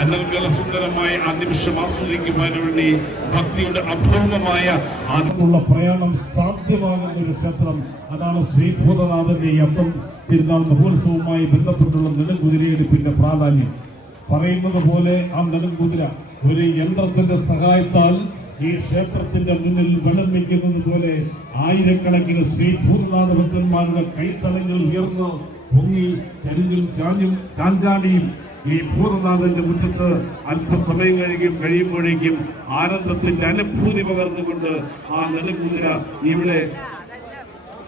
സുന്ദരമായ ആ നിമിഷം ആസ്വദിക്കുവാൻ വേണ്ടി ഭക്തിയുടെ അഭൂർവമായ പ്രയാണം സാധ്യമാകുന്ന ഒരു ക്ഷേത്രം. അതാണ് ശ്രീ ഭൂതനാഥന്റെ അന്തം തിരുനാൾ മഹോത്സവവുമായി ബന്ധപ്പെട്ടുള്ള നെടുംകുതിരയെടുപ്പിന്റെ പ്രാധാന്യം. പറയുന്നത് പോലെ ആ നെടുംകുതിര ഒരു യന്ത്രത്തിന്റെ സഹായത്താൽ ഈ ക്ഷേത്രത്തിന്റെ മുന്നിൽ വെള്ളം വയ്ക്കുന്നത് പോലെ ആയിരക്കണക്കിന് ശ്രീ ഭൂതനാഥ ഭക്തന്മാരുടെ കൈത്തലങ്ങൾ ഉയർന്ന് പൊങ്ങി ചരിഞ്ഞും ചാഞ്ചാടിയും ഈ ഭൂതനാഥന്റെ മുറ്റത്ത് അല്പസമയം കഴിയുമ്പോഴേക്കും ആനന്ദത്തിന്റെ അനുഭൂതി പകർന്നുകൊണ്ട് ആ നെടുംകുതിര ഇവിടെ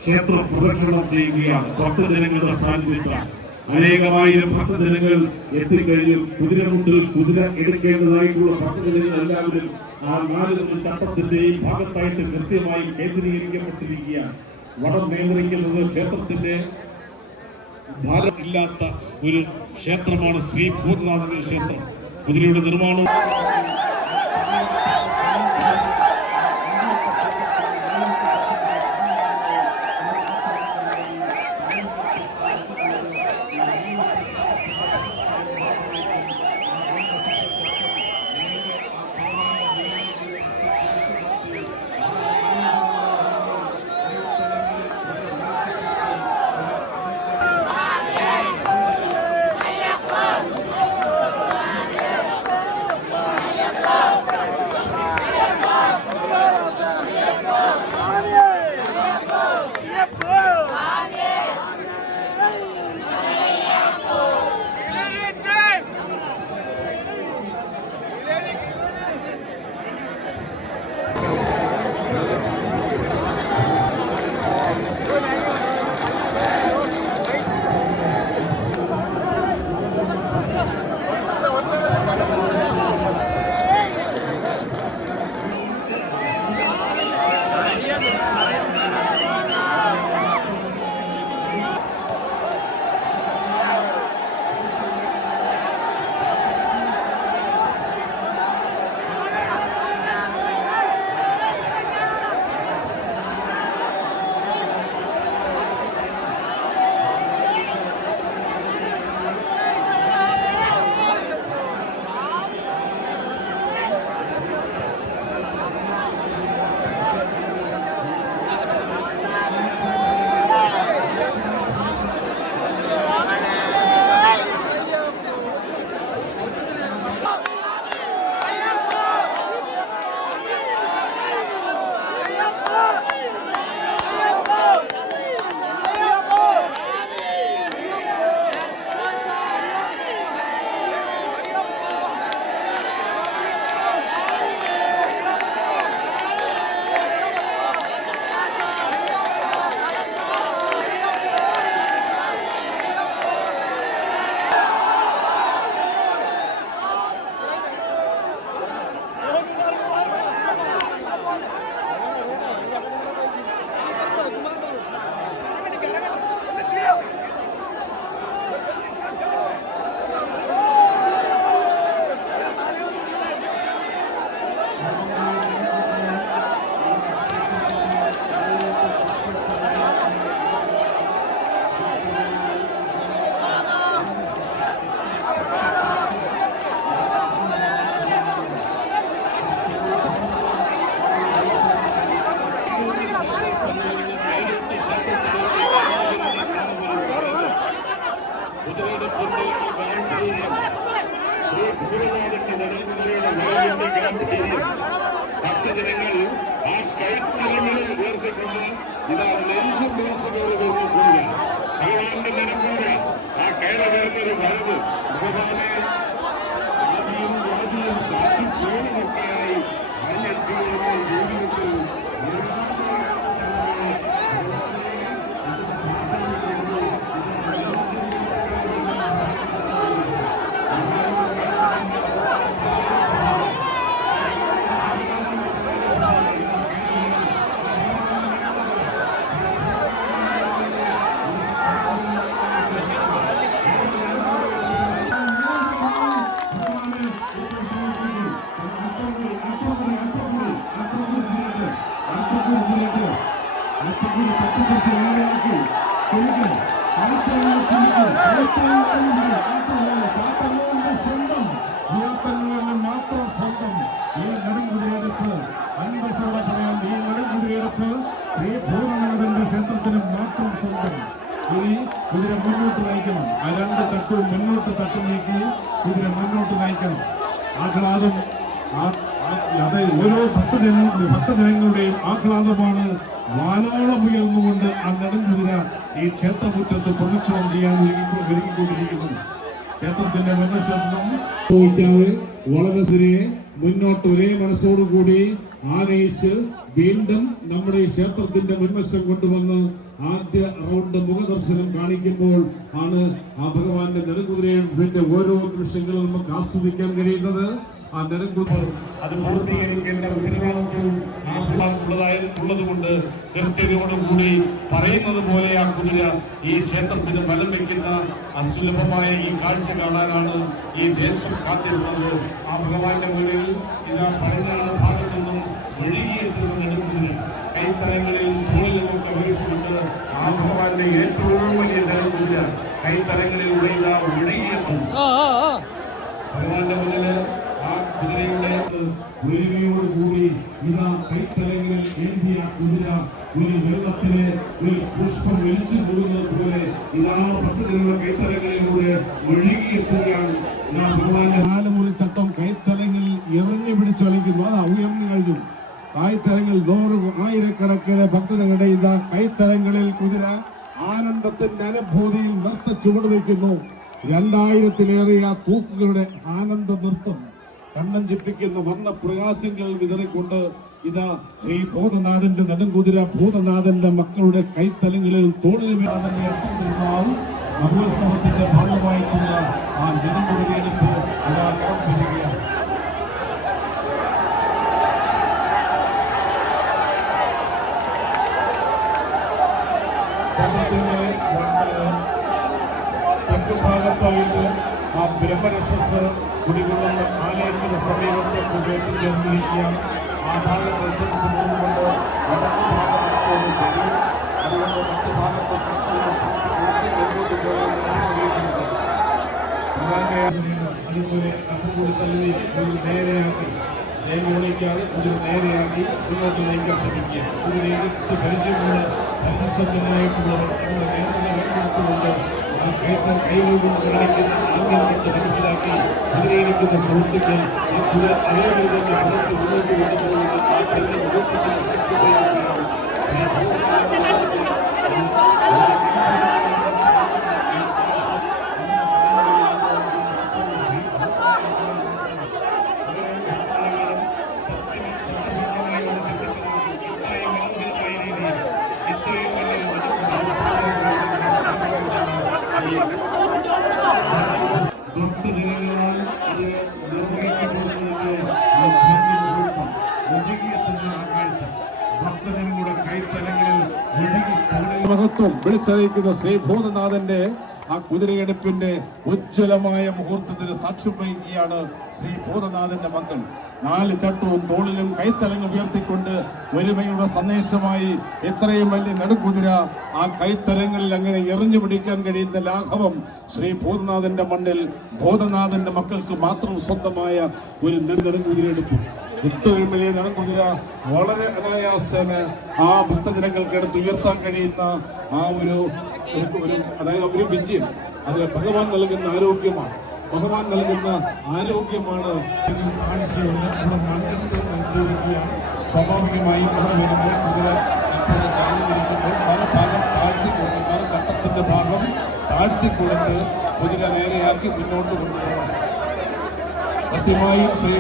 ക്ഷേത്ര പ്രദക്ഷിണം ചെയ്യുകയാണ്. ഭക്തജനങ്ങളുടെ സാന്നിധ്യത്തിലാണ്. അനേകമായിരം ഭക്തജനങ്ങൾ എത്തിക്കഴിഞ്ഞു. കുതിരമുട്ടിൽ കുതിര എടുക്കേണ്ടതായിട്ടുള്ള ഭക്തജനങ്ങൾ എല്ലാവരും ആ 4 ചട്ടത്തിന്റെയും ഭാഗത്തായിട്ട് കൃത്യമായി കേന്ദ്രീകരിക്കപ്പെട്ടിരിക്കുകയാണ്. വടം നിയന്ത്രിക്കുന്നത് ക്ഷേത്രത്തിന്റെ ഭാരമില്ലാത്ത ഒരു ക്ഷേത്രമാണ് ശ്രീ ഭൂതനാഥന്റെ ക്ഷേത്രം. കുതിരയുടെ നിർമ്മാണം ഭക്തജനങ്ങൾ ആ കൈത്തലങ്ങളിൽ ഉയർത്തിക്കൊണ്ട് ഇതാ നെഞ്ചും പേച്ചുകയറി വരുന്ന കൂടിയ ഭഗവാന്റെ നെടുങ്കൂടിയ ആ കയറി വരുന്നൊരു വരവ് ഭഗവാനെ ആദിയും വ്യാധിയും ബാക്കി പേരുമൊക്കെയായി അന്യജീവനങ്ങൾ ജീവിതത്തിൽ സ്വന്തം മുന്നോട്ട് നയിക്കണം. ആഹ്ലാദം അത് ഓരോ ഭക്തജനങ്ങളുടെയും ആഹ്ലാദമാണ്. വാനോളം ഉയർന്നുകൊണ്ട് ആ നെടുംകുതിര ഈ ക്ഷേത്രമുറ്റത്ത് പ്രദക്ഷിണം ചെയ്യാൻ ഒരുങ്ങിക്കൊണ്ടിരിക്കുന്നു. ക്ഷേത്രത്തിന്റെ മനസ്സെന്നും വളരെ മുന്നോട്ട് ഒരേ മനസ്സോടുകൂടി ആനയിച്ച് വീണ്ടും നമ്മുടെ ഈ ക്ഷേത്രത്തിന്റെ മുൻവശം കൊണ്ടുവന്ന് ആദ്യ റൗണ്ട് മുഖദർശനം കാണിക്കുമ്പോൾ ആണ് ആ ഭഗവാന്റെ നെടുംകുതിരയുടെ ഓരോ ദൃശ്യങ്ങളും നമുക്ക് ആസ്വദിക്കാൻ കഴിയുന്നത്. ആ നെടുംകുതിര അത് പൂർത്തീകരിക്കേണ്ട ഉള്ളതുകൊണ്ട് കൃത്യതയോടുകൂടി പറയുന്നത് പോലെ ആ കുതിര ഈ ക്ഷേത്രത്തിന് ബലം വയ്ക്കുന്ന അസുലഭമായ ഈ കാഴ്ച കാണാനാണ് ഈ ദേശം കാത്തിരുന്നത്. ആ ഭഗവാന്റെ മുന്നിൽ ഇതാ പടിഞ്ഞാറ് ഭാഗത്തു നിന്നും ഒഴുകിയെത്തുന്ന നെടുംകുതിര കൈത്തലങ്ങളിൽ തോളിലൊക്കെ വഹിച്ചുകൊണ്ട് ആ ഭഗവാന്റെ ഏറ്റവും വലിയ നെടുംകുതിര കൈത്തലങ്ങളിലൂടെ ഇതാ ഒഴുകിയെത്തുന്നു. ഭഗവാന്റെ മുന്നില് ആ കുതിരയുടെ കൂടി ഇതാ കൈത്തലങ്ങളിൽ ഏന്തിയ കുതിര ഒരു വെള്ളത്തിലെ ഒരു പുഷ്പം വലിച്ചു കൂടുന്നത് പോലെ ഇതാ ഭക്തജനങ്ങളുടെ കൈത്തലങ്ങളിലൂടെ ഒഴുകിയെത്തുകയാണ്. ഇതാ ഭഗവാന്റെ നാലുമുറിച്ചട്ടം കൈത്തലങ്ങളിൽ ഇറങ്ങി പിടിച്ചു കളിക്കുന്നു. അതാ ഉയർന്നു കഴിഞ്ഞു. കൈത്തലങ്ങളിൽ ആയിരക്കണക്കിന് ഭക്തജനങ്ങളുടെ ഇതാ കൈത്തലങ്ങളിൽ കുതിര ആനന്ദത്തിന്റെ അനുഭൂതിയിൽ നൃത്ത ചുവട് വയ്ക്കുന്നു. 2000-ലേറെ ആ തൂക്കുകളുടെ ആനന്ദ നൃത്തം കണ്ണഞ്ചിപ്പിക്കുന്ന വർണ്ണപ്രകാശങ്ങൾ വിതറിക്കൊണ്ട് ഇതാ ശ്രീ ഭൂതനാഥന്റെ നെടുംകുതിര ഭൂതനാഥന്റെ മക്കളുടെ കൈത്തലങ്ങളിൽ തോളിലുമേറാതെ മഹോത്സവത്തിന്റെ ഭാഗമായിട്ടുള്ള ആ നെടുംകുതിരയെടുപ്പ് ഇതാ കടംപിരിക്കുകയാണ്. ഭാഗത്തായിട്ട് ആ ബ്രഹ്മരക്ഷസ് കുടികൊള്ളുന്ന ആലയത്തിന് സമീപത്ത് എത്തിച്ചേർന്നിരിക്കുകയാണ്. ആ ഭാഗത്ത് എത്തിച്ചു പോകുന്നുകൊണ്ട് വടക്ക് ഭാഗത്ത് ശരി, അതുകൊണ്ട് മറ്റു ഭാഗത്ത് മുന്നോട്ട് പോകുന്നത് അതുപോലെ കൂടി തള്ളി നേരെയാക്കി നേരിക്കാതെ കുതിര നേരെയാക്കി മുന്നോട്ട് നയിക്കാൻ ശ്രമിക്കുക. കുതിര എടുത്ത് പരിചയമുള്ള പരിസരമായിട്ടുള്ളവർ നേതൃത്വം കൈകൾ കൊണ്ട് കാണിക്കുന്ന ആംഗ്യം കൊണ്ട് മനസ്സിലാക്കി കുതിരയിരിക്കുന്ന സുഹൃത്തുക്കൾ ആ കുതിര അതേപോലെ തന്നെ പുറത്ത് മുന്നോട്ട് കൊണ്ടുപോകുന്ന ആ കല്ല് ഭക്തജനങ്ങളാൽ അത് നിർവഹിക്കപ്പെടുന്നതിന്റെ ഒഴുകിയെത്തുന്ന ആ കാഴ്ച ഭക്തജനങ്ങളുടെ കൈത്തലങ്ങളിൽ മഹത്വം വിളിച്ചറിയിക്കുന്ന ശ്രീ ഭൂതനാഥന്റെ ആ കുതിരയെടുപ്പിന്റെ ഉജ്ജ്വലമായ മുഹൂർത്തത്തിന് സാക്ഷ്യം വഹിക്കുകയാണ് ശ്രീ ഭൂതനാഥന്റെ മക്കൾ. 4 ചട്ടവും തോളിലും കൈത്തലങ്ങൾ ഉയർത്തിക്കൊണ്ട് ഒരുമയുടെ സന്ദേശമായി എത്രയും വലിയ നെടുകുതിര ആ കൈത്തലങ്ങളിൽ അങ്ങനെ എറിഞ്ഞു പിടിക്കാൻ കഴിയുന്ന ലാഘവം ശ്രീ ഭൂതനാഥന്റെ മണ്ണിൽ ഭൂതനാഥന്റെ മക്കൾക്ക് മാത്രം സ്വന്തമായ ഒരു നെടുകുതിരയെടുപ്പ്. ഇത്രയും വലിയ നെടുകുതിര വളരെ അനായാസേന ആ ഭക്തജനങ്ങൾക്ക് എടുത്ത് ഉയർത്താൻ കഴിയുന്ന ആ ഒരു അതായത് ഒരു വിജയം അത് ഭഗവാൻ നൽകുന്ന ആരോഗ്യമാണ്. ഭഗവാൻ നൽകുന്ന ആരോഗ്യമാണ്. സ്വാഭാവികമായും വരുമ്പോൾ കുതിര ഇപ്പോൾ ചാടിയിരിക്കുമ്പോൾ മറുഭാഗം താഴ്ത്തിക്കൊണ്ട് മറുചട്ടത്തിന്റെ ഭാഗം താഴ്ത്തിക്കൊടുത്ത് കുതിര നേരെയാക്കി മുന്നോട്ട് കൊണ്ടുപോകണം. കൃത്യമായും ശ്രീ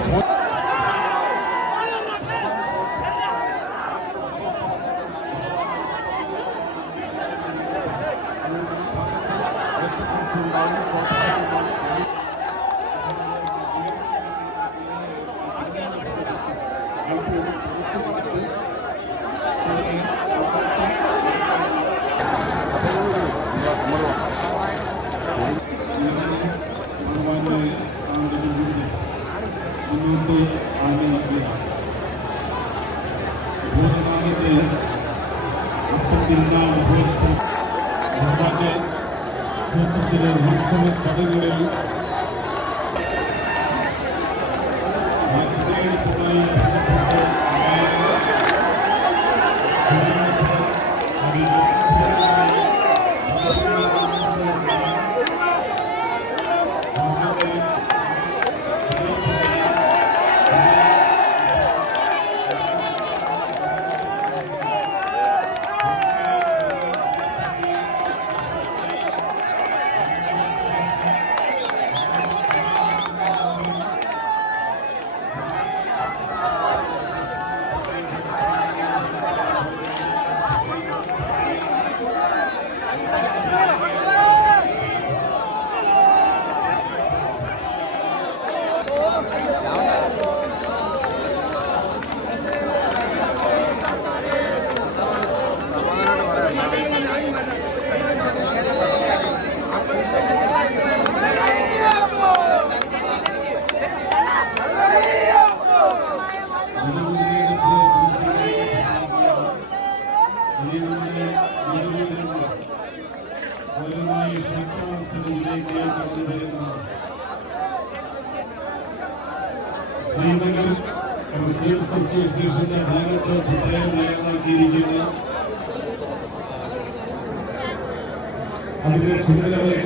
മുന്നോട്ട് ആനയിക്കുക. ഭൂതനാഥന്റെ പെരുന്നാൾ മഹോത്സവം ക്ഷേത്രത്തിലെ ഉത്സവ ചടങ്ങുകളിൽ ശ്രീനഗർ റെസിഡൻസ് അസോസിയേഷന്റെ ഭാഗത്ത് പ്രത്യേകം തയ്യാറാക്കിയിരിക്കുന്ന അതിന്റെ ചുമതലകളെ